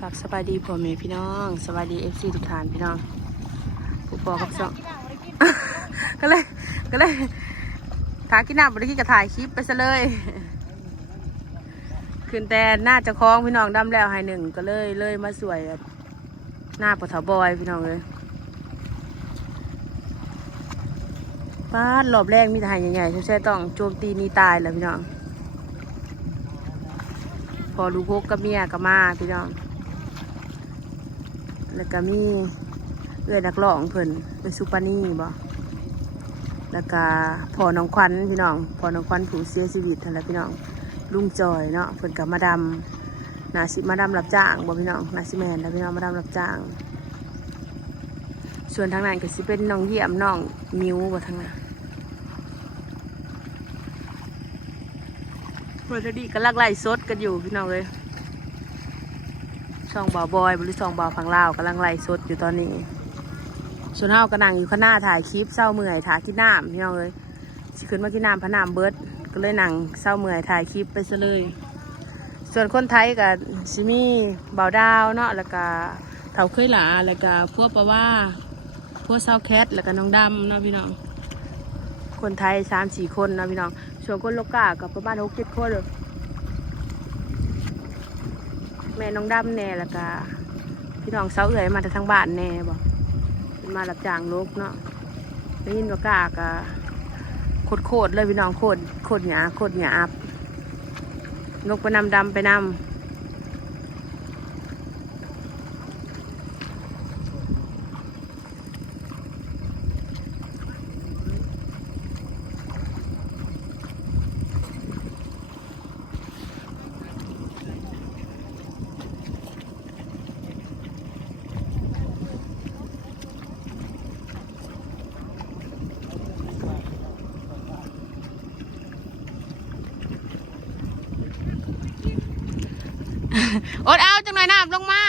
กับสบายดีพ่อแม่พี่น้องสบายดีเอฟซีทุกท่านพี่น้องผู้ปอกับสองก็เลยก็เลยทากินน้ำบริกินกระถ่ายคลิปไปซะเลยขึ้นแต่หน้าจะคล้องพี่น้องดำแล้วให้หนึ่งก็เลยเลยมาสวยหน้าปะทบอยพี่น้องเลยป้าหลอบแรกมีแต่หายใหญ่ๆใช่ๆต้องโจมตีนี่ตายแล้วพี่น้อง พอลูกพกกับเมียกับมาพี่น้อง แล้วก็มีเอื้อนักร้องเพิ่นเป็นซูปานี่บ่แล้วก็พอน้องควันพี่น้องพอน้องควันผู้เสียชีวิตนั่นแหละพี่น้องลุงจอยเนาะเพิ่นกับมาดำนาสิมาดำรับจ้างบ่พี่น้องนาสิแมนแล้วพี่น้องมาดำรับจ้าง ส่วนทางนั้นก็สิเป็นน้องเยี่ยมน้องมิวบ่ทางนั้นเมื่อดีก็ลักไล่สดกันอยู่พี่น้องเลย ช่องบ่าวบอยบริช่องบ่าวพังลาวกำลังไล่สดอยู่ตอนนี้ ส่วนเฮาก็นั่งอยู่ข้างหน้าถ่ายคลิปเศร้าเมื่อยถ่ายกินน้ำพี่น้องเลยสิขึ้นมากินน้ำพระน้ำเบิร์ดก็เลยนั่งเศร้าเมื่อยถ่ายคลิปไปซะเลย ส่วนคนไทยกับซิมี่บ่าวดาวเนาะแล้วก็เถาเคยหลาแล้วก็พวกปะว่าพวกเศร้าแคทแล้วก็น้องดำเนาะพี่น้อง คนไทยสามสี่คนเนาะพี่น้องส่วนคนโลกากับประมาณหกเจ็ดคนเลย แม่น้องดำแน่แล้วก็พี่น้องเสาเอื่อยมาแต่ทางบ้านแน่บอกเป็นมารับจ้างลกเนาะได้ยินว่ากากะโคตรโคตรๆเลยพี่น้องโคตรโคตรหยาโคตรหยาบนกไปนำดำไปนำ อดเอาจังหน่อยน้ำลงมา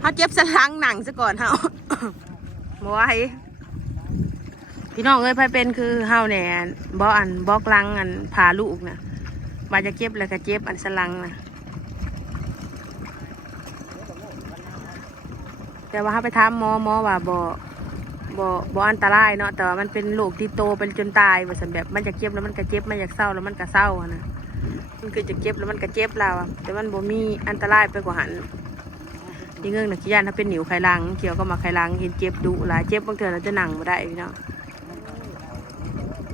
เขาเจ็บสลังหนังซะก่อนเฮาบ่ไหวพี่น้องเอ้ยไผเป็นคือเฮาแหน่บ่อันบอกลังอันพาลูกนะว่าจะเจ็บแล้วก็เจ็บอันสลังนะแต่ว่าเฮาไปถามหมอหมอว่าบ่ บ่บ่อันตรายเนาะแต่ว่ามันเป็นโรคที่โตไปจนตายว่าซั่นแบบมันจะเจ็บแล้วมันก็เจ็บมันอยากเศร้าแล้วมันก็เศร้าอะนะมันคือจะเจ็บแล้วมันก็เจ็บแล้วอะแต่มันบ่มีอันตรายไปกว่าหันที่เงื่อนนักกีฬาถ้าเป็นหนิวไขลังเกี่ยวก็มาไขลังเห็นเจ็บดุหลายเจ็บบางเทื่อเราจะหนังมาได้เนาะ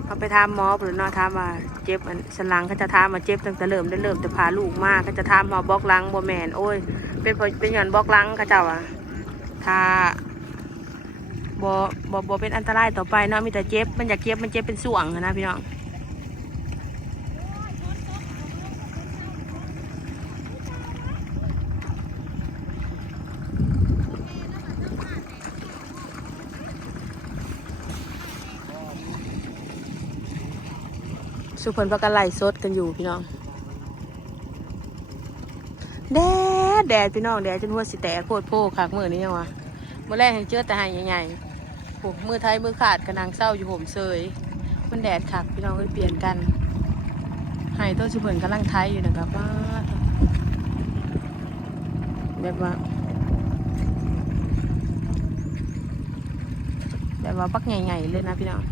เขาไปถามหมอหรือเนาะถามว่าเจ็บอันหลังเขาจะถามมาเจ็บตั้งแต่เริ่มได้เริ่มจะพาลูกมากเขาจะถามมาบล็อกลังบ่แมนโอ้ยเป็นเป็นหย่อนบล็อกลังเขาเจ้าอะถ้า บ่บ่บ่เป็นอันตรายต่อไปเนาะมีแต่เจ็บมันอยากเจ็บมันเจ็บเป็นส่วงนะพี่น้องสุพรรณพักกันไล่สดกันอยู่พี่น้อง แดดแดดพี่น้องแดดจนหัวสิแตกโคตรโพคักมือนี้ยังวะเมื่อแรกเห็นเจอแต่หายใหญ่ๆ ผมมือไทยมือขาดกระนังเศร้าอยู่ผมเซยมันแดดคักพี่น้องก็เปลี่ยนกันไฮตัวสุพรรณกำลังไทยอยู่นะครับว่าแบบว่าแบบว่าปักใหญ่ๆเลยนะพี่น้อง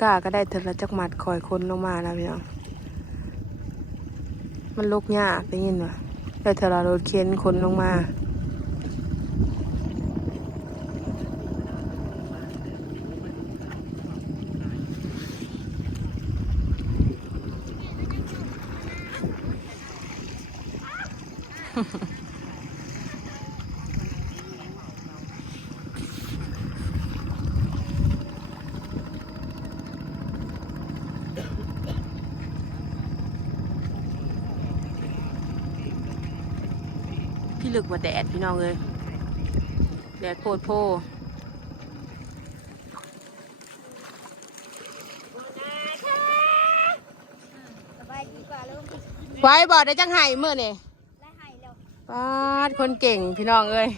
ก้าก็ได้เทอละจักหมัดคอยคนลงมานะพี่น้อง มันลกยากได้ยินวะได้เทอละรถเข็นคนลงมา ที่ลึกกว่าแดดพี่น้องเลยแดดโพดโพไว้บอดได้จังไห้เมื่อนี่ป้าคนเก่งพี่น้องเอ้ย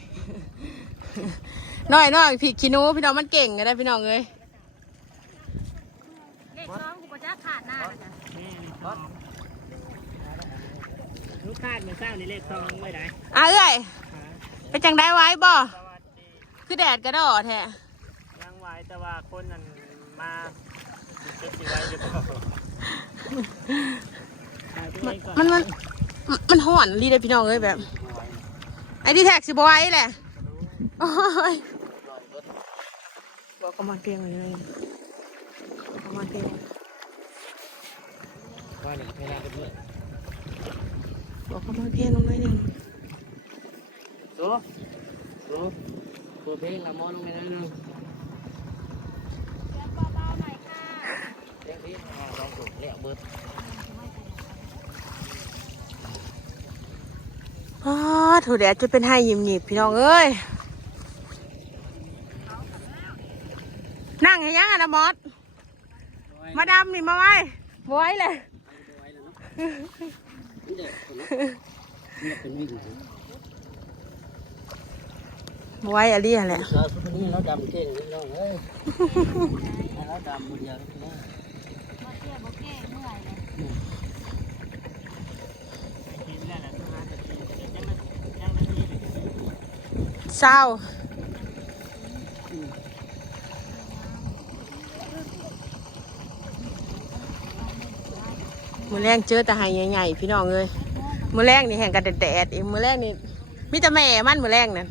น้อยน้อยผีขี้นูพี่น้องมันเก่งกันได้พี่น้องเอ้ยเด็กองกูจะขาดหน้า ลูกค้าเมื่อเช้านี่เลขซองไว้ไหนอะเอ้ยไปจังได้ไว้บ่คือแดดกระดอแท้ยังไว้แต่ว่าคนนั้นมาเก็บสิไว้หรือเปล่าถ่ายไปเลยก่อนมันมันมันมันห่อนรีได้พี่น้องเอ้ยแบบ ไอ้ที่แท็กสิบไว้แหละโอ้ยบอกกำมันเตียงเลยกำมันเตียงว่าเนี่ยเวลาเป็นเมื่อ บอกกำมันเตียงลงหน่อยหนึ่งโซ่โซ่ตัวเพลงละมอลงไปนั่นนึงเดี๋ยวเบาๆหน่อยค่ะเพลงที่อ่าลองถูกเรียกเบิร์ดอ๋อถูกแดดจะเป็นให้ยิ้มหยิบพี่น้องเอ้ย นั่งให้ยังอะนะมอสมาดำนี่มาไว้บไว้เลยนี่ เนี่ยเป็นวิ่งไว้อะไรอะแหละเราสุดนี้เราดำเก่งนี่น้องเอ้ยเราดำบุญเดียวนี่บ่เที่ยวบ่แก้เมื่อยเลยเศร้า มือแรงเจอแต่หายใหญ่ๆพี่น้องเอ้ยมือแรงนี่แห่งกันแดดๆอีกมือแรงนี่มีแต่แม่มันมือแรงนั่น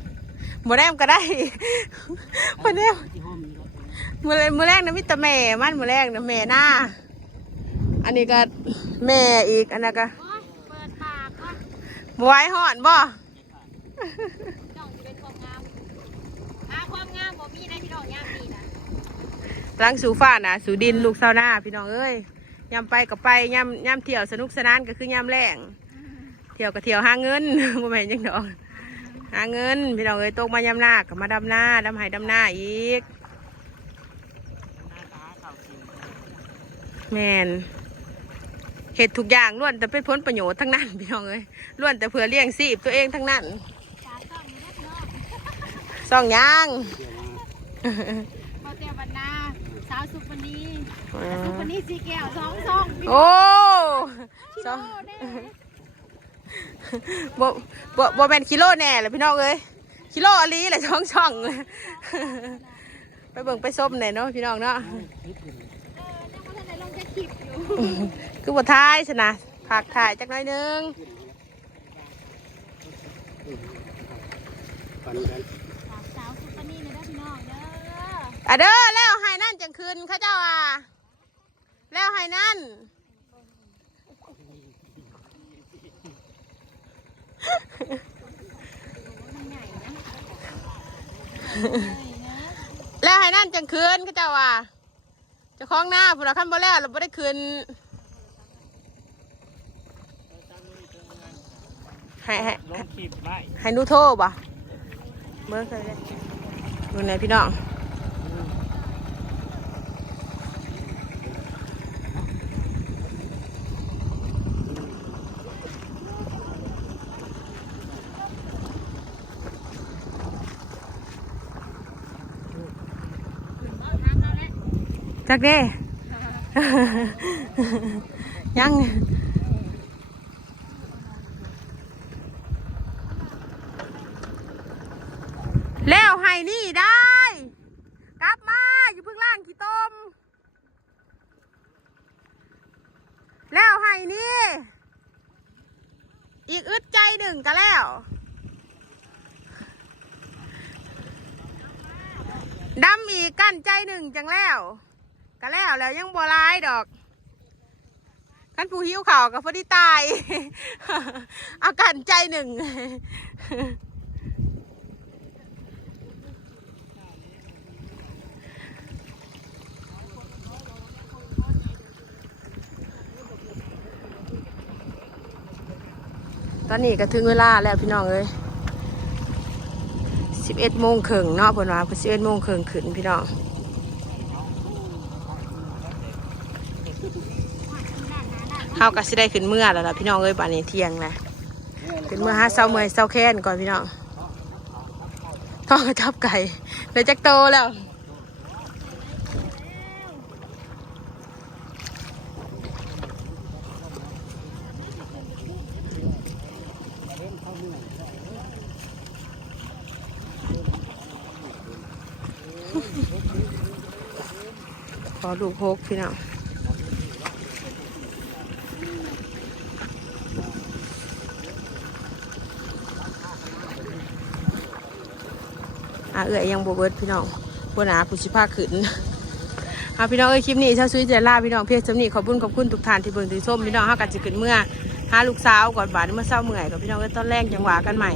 มือแรงก็ได้มือแรงที่ห้องนี้มือแรงมือแรงนะมีแต่แม่มันมือแรงนะแม่หน้า อันนี้ก็แม่อีกอันนั้นก็โอ๊ยเปิดปากก่อนบไว้ห่อนบ่จ้องสิเป็นความงามหาความงามบ่มีได้พี่น้องยามนี้นะหลังสู่ฟ้าน่ะสู่ดินลูกเศร้าหน้าพี่น้องเอ้ย ยำไปกับไปยำยำเที่ยวสนุกสนานก็คือยำแรงเที่ยวกับเที่ยวหาเงินบ่แม่นจังดอกหาเงินพี่น้องเอ้ยตกมายำหน้ากับมาดำหน้าดำไห้ดำหน้าอีกหน้าตาเข่าสิแมนเห็ดทุกอย่างล้วนแต่เป็นผลประโยชน์ทั้งนั้นพี่น้องเอ้ยล้วนแต่เพื่อเลี้ยงชีพตัวเองทั้งนั้นสาต้องอยู่ได้พี่น้องซ่องยางพอเตียบรรณาสาวสุปนี สุปนีสีแก้วสองสองพี่โอ้โลซ่องแน่บ่บ่บ่เป็นกิโลแน่เลยพี่น้องเอ้ยกิโลอลีแหละช่องช่องๆเลยไปเบิ่งไปส้มหน่อยเนาะพี่น้องเนาะเออยังบ่ทันได้ลงแค่คลิปอยู่คือบ่ท้ายชนะผักถ่ายจักหน่อยหนึงปันกันฝากสาวสุปนีเลยนะพี่น้องเด้ออะเด้อแล้วให้นั่นจังคืนเขาเจ้าอะ แล้วให้นั่นมันใหญ่นะแล้วให้นั่นจังคืนเขาเจ้าอะเจะคล้าของหน้าผู้ละขั้นบ่แล้วเราบ่ได้คืนให้ให้ลงคลิปไว้ให้หนูโทรบ่เมื่อเคยเลยดูไหนพี่น้อง จักเด้ ยังแล้วให้นี่ได้ กลับมาอยู่าเพิ่งล่างขี้ต้ม แล้วให้นี่ อีกอึดใจหนึ่งก็แล้ว ดำอีกกั้นใจหนึ่งจังแล้ว ก็แล้วแล้วยังบัวลายดอกกันผู้หิวข่าวกับพอดีตายเอากันใจหนึ่งตอนนี้ก็ถึงเวลาแล้วพี่น้องเอ้ยสิบเอ็ดโมงครึ่งเนาะเพิ่นว่าสิบเอ็ดโมงครึ่งขึ้นพี่น้อง นั่นนะนั่น เฮาก็สิได้ขึ้นเมื่อแล้วล่ะพี่น้องเอ้ยป่านนี้เที่ยงแล้วขึ้นเมื่อหาเศร้าเมื่อยเศร้าแค้นก่อนพี่น้องท้องกระจับไก่เลยจักโตแล้วขอดูกพกพี่น้อง เอื้อยยังบวเบิดพี่น้องบนหนาผู้ชิพาขึ้นเอาพี่น้องเอ้ยคลิปนี้เช้าซุยเจล่าพี่น้องเพียรสำนีขอบคุญขอบคุณทุกท่านที่เบิ่งถึงส้มพี่น้องห้ากันจะขึ้นเมื่อหาลูกสาวก่อนบานเมื่อเศร้าเมื่อยกับพี่น้องเอ้ยตอนแรกยังหวากันใหม่